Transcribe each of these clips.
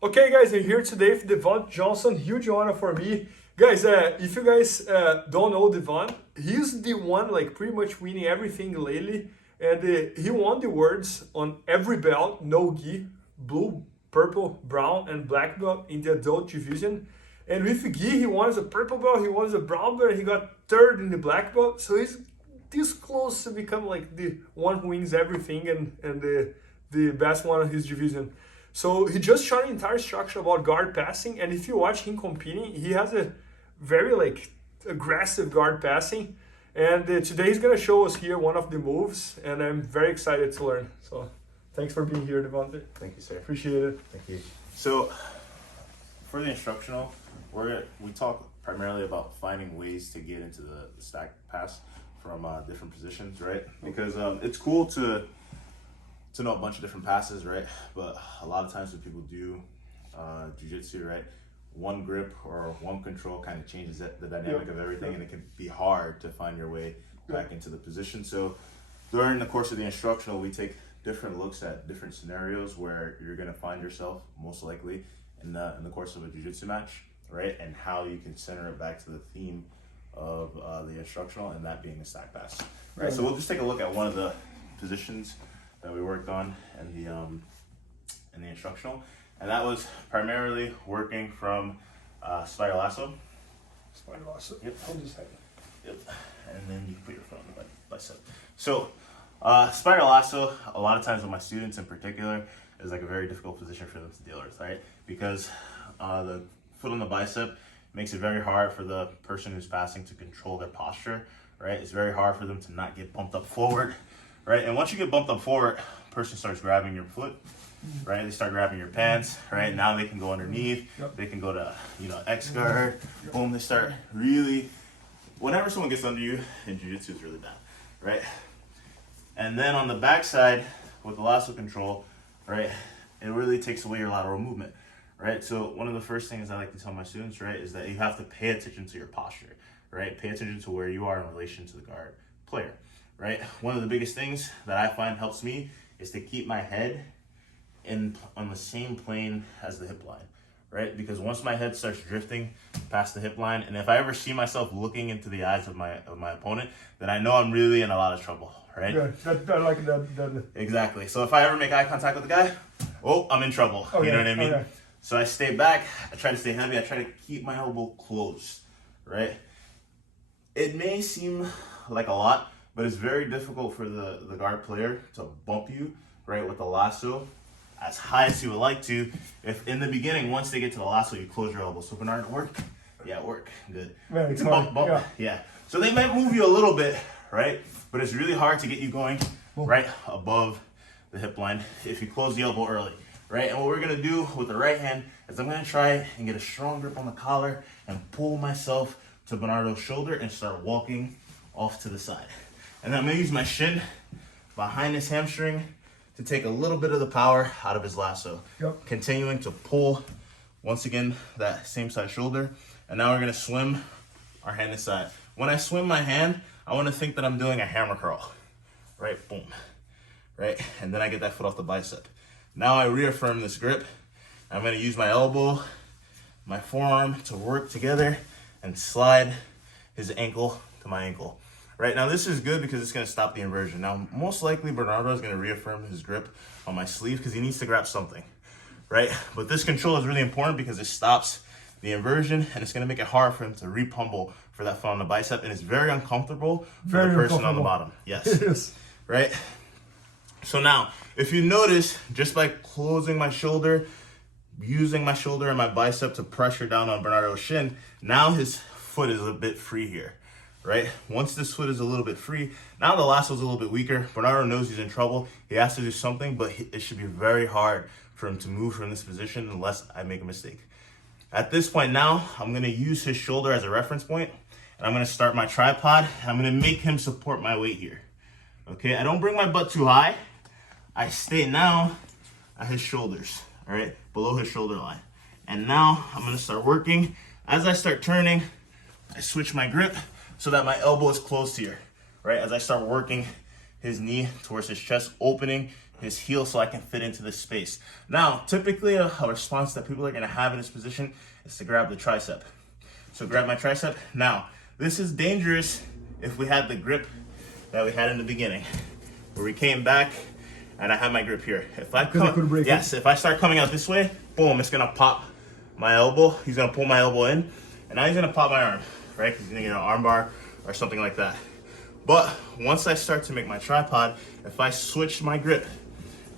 Okay guys, I'm here today with Devhonte Johnson. Huge honor for me. Guys, if you guys don't know Devhonte, he's the one like pretty much winning everything lately. And he won the awards on every belt, no gi, blue, purple, brown, and black belt in the adult division. And with gi, he won as a purple belt, he won as a brown belt, and he got third in the black belt. So he's this close to become like the one who wins everything and the best one in his division. So he just shot an entire structure about guard passing, and if you watch him competing, he has a very like aggressive guard passing. And today he's gonna show us here one of the moves, and I'm very excited to learn. So thanks for being here, Devhonte. Thank you, sir. Appreciate it. Thank you. So for the instructional, we talk primarily about finding ways to get into the stack pass from different positions, right? Because it's cool to know a bunch of different passes, right? But a lot of times when people do jiu-jitsu, right, one grip or one control kind of changes the dynamic of everything, and it can be hard to find your way back into the position. So during the course of the instructional, we take different looks at different scenarios where you're going to find yourself most likely in the course of a jiu-jitsu match, right? And how you can center it back to the theme of the instructional, and that being the stack pass, right? So we'll just take a look at one of the positions that we worked on in the instructional, and that was primarily working from Spider Lasso. Spider Lasso. Yep. Hold this second. Yep. And then you can put your foot on the bicep. So Spider Lasso, a lot of times with my students in particular, is like a very difficult position for them to deal with, right? Because the foot on the bicep makes it very hard for the person who's passing to control their posture, right? It's very hard for them to not get bumped up forward, right? And once you get bumped up forward, person starts grabbing your foot, right? They start grabbing your pants, right? Now they can go underneath. They can go to, X guard. Boom, they start really, whenever someone gets under you in jiu-jitsu, is really bad, right? And then on the backside with the lasso control, right, it really takes away your lateral movement, right? So one of the first things I like to tell my students, right, is that you have to pay attention to your posture, right? Pay attention to where you are in relation to the guard player, right? One of the biggest things that I find helps me is to keep my head on the same plane as the hip line, right? Because once my head starts drifting past the hip line, and if I ever see myself looking into the eyes of my opponent, then I know I'm really in a lot of trouble, right? Yeah, I like that. Exactly. So if I ever make eye contact with the guy, I'm in trouble. Okay. You know what I mean? Okay. So I stay back, I try to stay heavy, I try to keep my elbow closed, right? It may seem like a lot, but it's very difficult for the guard player to bump you, right, with the lasso as high as you would like to. If in the beginning, once they get to the lasso, you close your elbow. So Bernardo, work? Yeah, work. Good. Very It's a bump. Yeah. So they might move you a little bit, right? But it's really hard to get you going right above the hip line if you close the elbow early, right? And what we're gonna do with the right hand is I'm gonna try and get a strong grip on the collar and pull myself to Bernardo's shoulder and start walking off to the side. And then I'm gonna use my shin behind his hamstring to take a little bit of the power out of his lasso. Continuing to pull, once again, that same side shoulder. And now we're gonna swim our hand aside. When I swim my hand, I wanna think that I'm doing a hammer curl, right? Boom, right? And then I get that foot off the bicep. Now I reaffirm this grip. I'm gonna use my elbow, my forearm to work together and slide his ankle to my ankle. Right, now this is good because it's gonna stop the inversion. Now, most likely Bernardo is gonna reaffirm his grip on my sleeve because he needs to grab something, right? But this control is really important because it stops the inversion and it's gonna make it hard for him to re-pummel for that foot on the bicep, and it's very uncomfortable for the person on the bottom. Yes, It is. right? So now, if you notice, just by closing my shoulder, using my shoulder and my bicep to pressure down on Bernardo's shin, now his foot is a bit free here. Right? Once this foot is a little bit free, now the lasso is a little bit weaker. Bernardo knows he's in trouble. He has to do something, but it should be very hard for him to move from this position unless I make a mistake. At this point now, I'm gonna use his shoulder as a reference point, and I'm gonna start my tripod, and I'm gonna make him support my weight here. Okay, I don't bring my butt too high. I stay now at his shoulders, all right, below his shoulder line. And now I'm gonna start working. As I start turning, I switch my grip so that my elbow is closed here, right? As I start working his knee towards his chest, opening his heel so I can fit into this space. Now, typically a response that people are gonna have in this position is to grab the tricep. So grab my tricep. Now, this is dangerous if we had the grip that we had in the beginning, where we came back and I have my grip here. If I come, yes, if I start coming out this way, boom, it's gonna pop my elbow. He's gonna pull my elbow in, and now he's gonna pop my arm, right? He's gonna get an arm bar or something like that. But once I start to make my tripod, if I switch my grip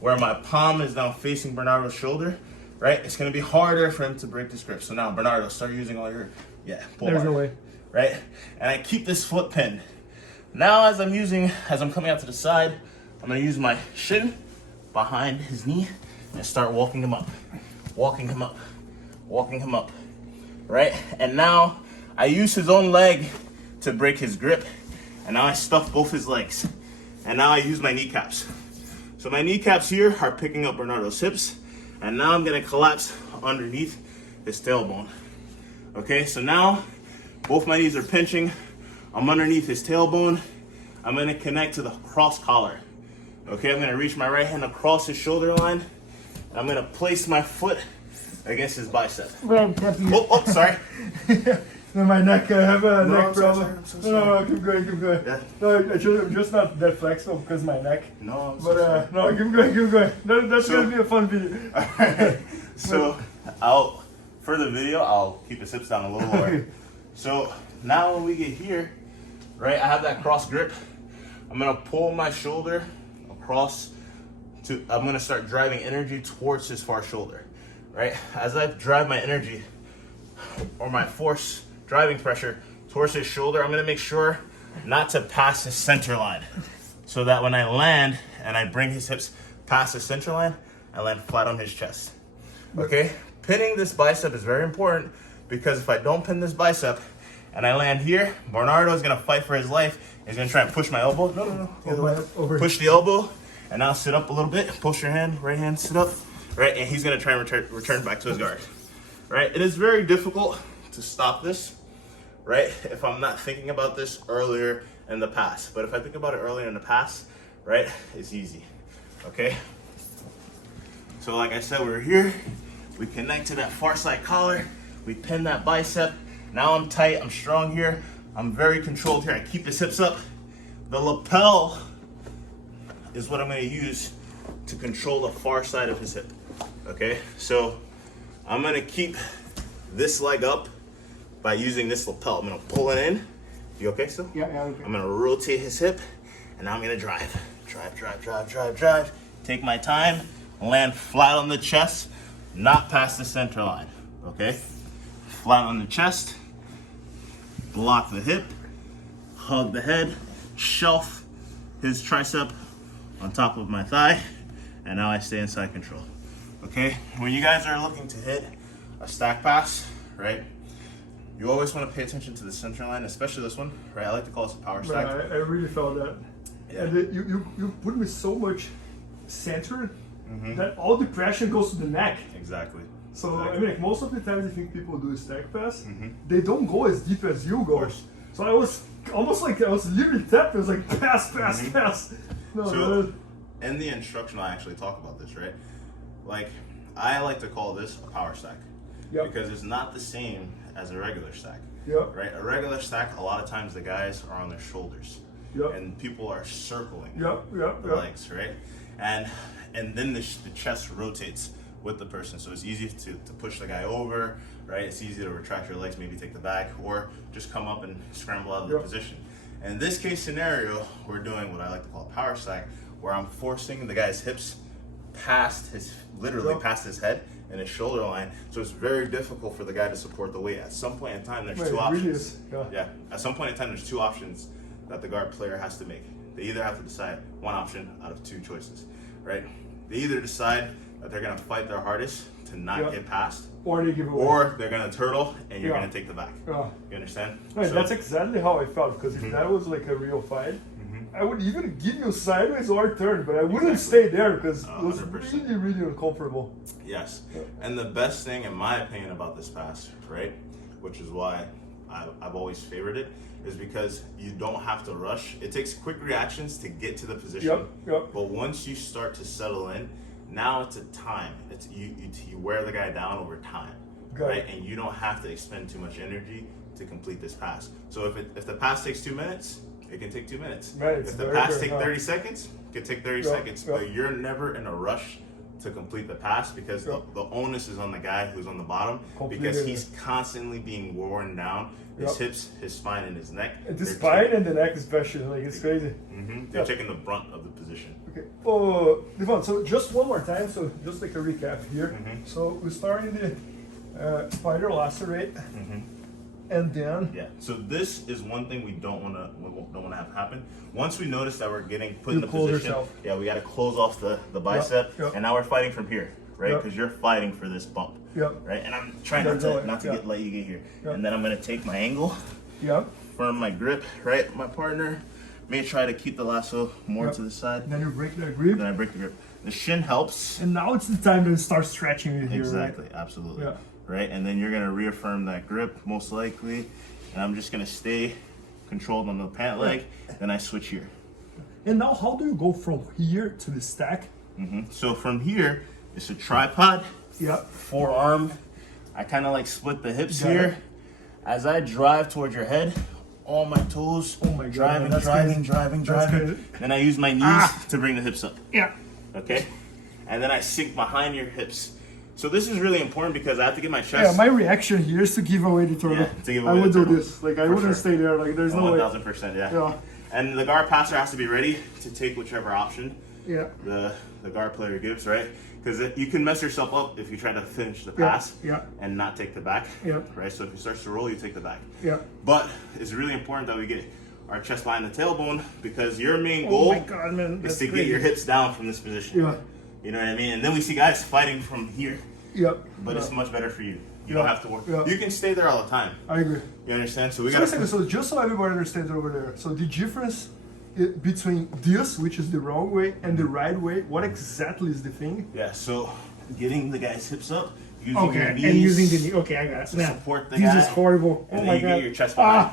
where my palm is now facing Bernardo's shoulder, right? It's gonna be harder for him to break this grip. So now, Bernardo, start using all your, pull There's bar, no way. right? And I keep this foot pinned. Now as I'm coming out to the side, I'm gonna use my shin behind his knee and start walking him up, walking him up, walking him up, right? And now I use his own leg to break his grip, and now I stuff both his legs. And now I use my kneecaps. So my kneecaps here are picking up Bernardo's hips, and now I'm gonna collapse underneath his tailbone. Okay, so now both my knees are pinching. I'm underneath his tailbone. I'm gonna connect to the cross collar. Okay, I'm gonna reach my right hand across his shoulder line. And I'm gonna place my foot against his bicep. Oh, sorry. No, my neck, I have a neck I'm problem. so No, keep going. Yeah. No, I'm just not that flexible because of my neck. No, No, keep going. That's gonna be a fun video. Alright, so for the video, I'll keep his hips down a little lower. So now when we get here, right, I have that cross grip. I'm gonna pull my shoulder across I'm gonna start driving energy towards his far shoulder, right? As I drive my energy or my force driving pressure towards his shoulder, I'm gonna make sure not to pass his center line, so that when I land and I bring his hips past the center line, I land flat on his chest. Okay, pinning this bicep is very important, because if I don't pin this bicep and I land here, Bernardo is gonna fight for his life. He's gonna try and push my elbow. No. The other way. Push the elbow, and now sit up a little bit. Push your hand, right hand, sit up, right? And he's gonna try and return back to his guard, right? It is very difficult to stop this, right? If I'm not thinking about this earlier in the past. But if I think about it earlier in the past, right, it's easy, okay? So like I said, we're here. We connect to that far side collar. We pin that bicep. Now I'm tight, I'm strong here. I'm very controlled here. I keep his hips up. The lapel is what I'm gonna use to control the far side of his hip, okay? So I'm gonna keep this leg up by using this lapel. I'm gonna pull it in. You okay still? Yeah, okay. I'm gonna rotate his hip, and now I'm gonna drive. Drive. Take my time, land flat on the chest, not past the center line, okay? Flat on the chest, block the hip, hug the head, shelf his tricep on top of my thigh, and now I stay in side control. Okay, when you guys are looking to hit a stack pass, right, you always want to pay attention to the center line, especially this one, right? I like to call this a power stack. I really felt that. Yeah. And you put me so much center that all the pressure goes to the neck. Exactly. So exactly. I mean, like, most of the times I think people do a stack pass, they don't go as deep as you go. So I was almost like I was literally tapped. I was like pass. No, so in the instruction, I actually talk about this, right? Like, I like to call this a power stack because it's not the same as a regular stack. Right? A regular stack, a lot of times the guys are on their shoulders, and people are circling the legs, right? And then the chest rotates with the person, so it's easy to push the guy over, right? It's easy to retract your legs, maybe take the back, or just come up and scramble out of the position. In this case scenario, we're doing what I like to call a power stack, where I'm forcing the guy's hips past his, literally past his head and his shoulder line, so it's very difficult for the guy to support the weight. At some point in time, there's two options. At some point in time, there's two options that the guard player has to make. They either have to decide one option out of two choices, right? They either decide that they're gonna fight their hardest to not get past, or they give away, or they're gonna turtle and you're gonna take the back. You understand? Right, so, that's exactly how I felt, because if that was like a real fight, I would even give you sideways or turn, but I wouldn't stay there because it was 100%. really uncomfortable. Yes, and the best thing in my opinion about this pass, right, which is why I've always favored it, is because you don't have to rush. It takes quick reactions to get to the position. But once you start to settle in, now it's a time. It's you wear the guy down over time, right? And you don't have to expend too much energy to complete this pass. So if the pass takes 2 minutes, it can take 2 minutes. Right, if the pass takes 30 seconds, it can take 30 seconds. Yep. But you're never in a rush to complete the pass, because the onus is on the guy who's on the bottom, because he's constantly being worn down. His hips, his spine, and his neck. The spine and the neck especially, like it's crazy. They're taking the brunt of the position. Okay. Oh, Devhonte, so just one more time, so just like a recap here. So we started the Spider Lasso, right? And then So this is one thing we don't want to have happen. Once we notice that we're getting put in the position, we got to close off the bicep, and now we're fighting from here, right? Because you're fighting for this bump, right? And I'm trying not to let you get here, and then I'm gonna take my angle, from my grip, right? My partner may try to keep the lasso more to the side. Then you break the grip. Then I break the grip. The shin helps. And now it's the time to start stretching it here. Exactly, right? absolutely. Right, and then you're gonna reaffirm that grip most likely, and I'm just gonna stay controlled on the pant leg. Then I switch here. And now, how do you go from here to the stack? So from here, it's a tripod. Forearm. I kind of like split the hips here. As I drive towards your head, all my toes. Oh my God! Driving. Then I use my knees to bring the hips up. Okay, and then I sink behind your hips. So this is really important because I have to get my chest. My reaction here is to give away the turtle. I would do this. Like I wouldn't stay there. Like there's no way. 1000%. And the guard passer has to be ready to take whichever option the guard player gives, right? Because you can mess yourself up if you try to finish the pass and not take the back, right? So if it starts to roll, you take the back. But it's really important that we get our chest behind the tailbone, because your main goal is to get your hips down from this position. You know what I mean? And then we see guys fighting from here. But it's much better for you. You don't have to work. You can stay there all the time. I agree. You understand? So we got. So just so everybody understands over there. So the difference between this, which is the wrong way, and the right way, what exactly is the thing? So getting the guy's hips up, using your knees, and using the knee. Okay, I got it. To support the guy. This is horrible. And then you get your chest behind.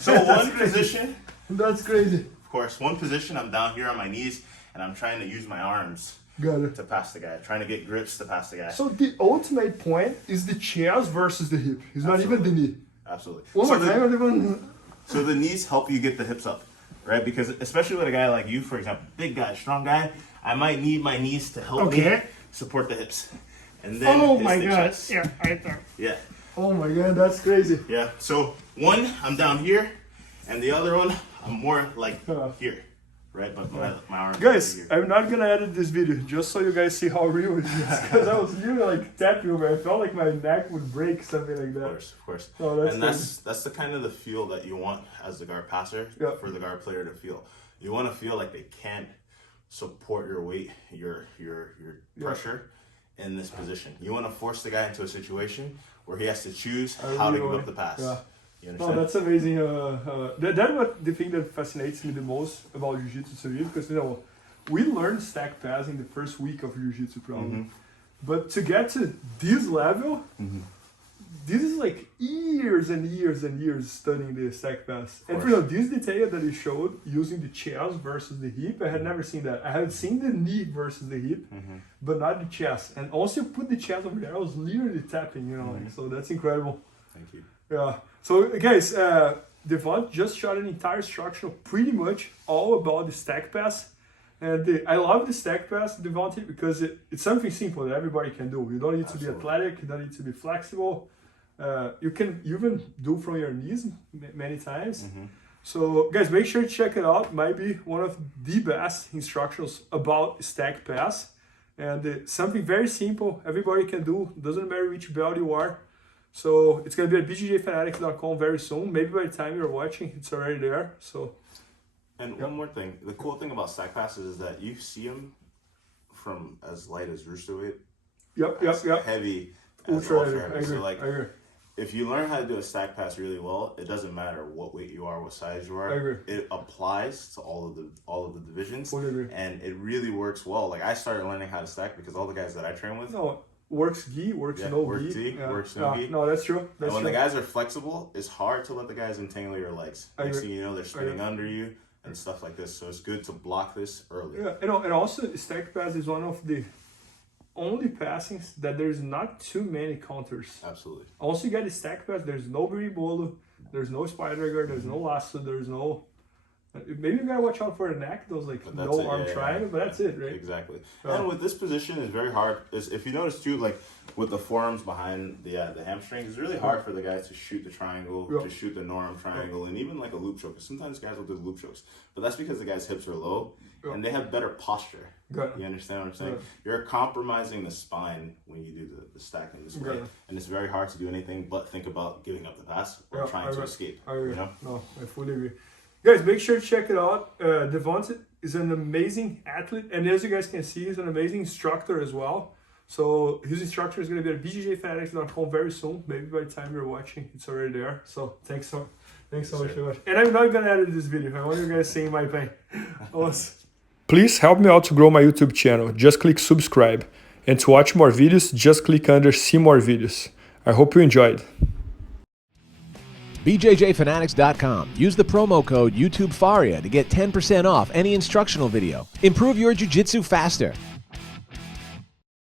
So one position. That's crazy. Of course, one position. I'm down here on my knees, and I'm trying to use my arms to pass the guy. Trying to get grips to pass the guy. So the ultimate point is the chest versus the hip. It's not even the knee. Absolutely. One more time. So the knees help you get the hips up, right? Because especially with a guy like you, for example, big guy, strong guy, I might need my knees to help me support the hips. And then my God. Chest. Right there. Oh my God, that's crazy. So one, I'm down here, and the other one, I'm more like here. Right, but my arm. Guys, I'm not gonna edit this video just so you guys see how real it is. Because I was literally like tapping over. I felt like my neck would break, something like that. Of course. Oh, that's the kind of the feel that you want as the guard passer for the guard player to feel. You want to feel like they can't support your weight, your pressure in this position. You want to force the guy into a situation where he has to choose how to give up the pass. You understand? No, that's amazing. That's what the thing that fascinates me the most about Jiu-Jitsu, because we learned stack pass in the first week of Jiu-Jitsu probably, but to get to this level, this is like years and years and years studying the stack pass. And this detail that he showed using the chest versus the hip, I had never seen that. I had seen the knee versus the hip, but not the chest. And also put the chest over there. I was literally tapping, so that's incredible. Thank you. So guys, Devhonte just shot an entire instructional pretty much all about the stack pass. And I love the stack pass, Devhonte, because it's something simple that everybody can do. You don't need to be athletic, you don't need to be flexible. You can even do from your knees many times. So guys, make sure to check it out. It might be one of the best instructionals about stack pass. And something very simple, everybody can do, doesn't matter which belt you are. So it's going to be at BJJFanatics.com very soon. Maybe by the time you're watching, it's already there. So, and one more thing. The cool thing about stack passes is that you see them from as light as rooster weight. Heavy as ultra heavy. So like, if you learn how to do a stack pass really well, it doesn't matter what weight you are, what size you are. It applies to all of the divisions, and it really works well. Like I started learning how to stack because all the guys that I train with works gi, works no work gi. works no gi. No, that's true. That's and when true. the guys are flexible, it's hard to let the guys entangle your legs. Next thing you know, they're spinning under you and stuff like this. So it's good to block this early. Yeah, and also stack pass is one of the only passings that there's not too many counters. Absolutely. Also, you get a stack pass. There's no bolo, there's no spider guard, there's no lasso, there's no. Maybe you gotta watch out for the neck. Those like no arm triangle, but that's it, right? Exactly. And with this position, it's very hard. If you notice too, like with the forearms behind the hamstring, it's really hard for the guys to shoot the triangle, to shoot the no arm triangle, and even like a loop choke. Sometimes guys will do loop chokes, but that's because the guy's hips are low and they have better posture. You understand what I'm saying? You're compromising the spine when you do the stacking this way, and it's very hard to do anything but think about giving up the pass or trying to escape. You know? No, I fully agree. Guys, make sure to check it out. Devhonte is an amazing athlete, and as you guys can see, he's an amazing instructor as well. So his instructor is going to be at BJJFanatics.com very soon. Maybe by the time you're watching, it's already there. So thanks so much for watching. And I'm not going to edit this video. I want you guys seeing my pain. Please help me out to grow my YouTube channel. Just click subscribe. And to watch more videos, just click under see more videos. I hope you enjoyed. BJJFanatics.com. Use the promo code YouTubeFaria to get 10% off any instructional video. Improve your jiu-jitsu faster.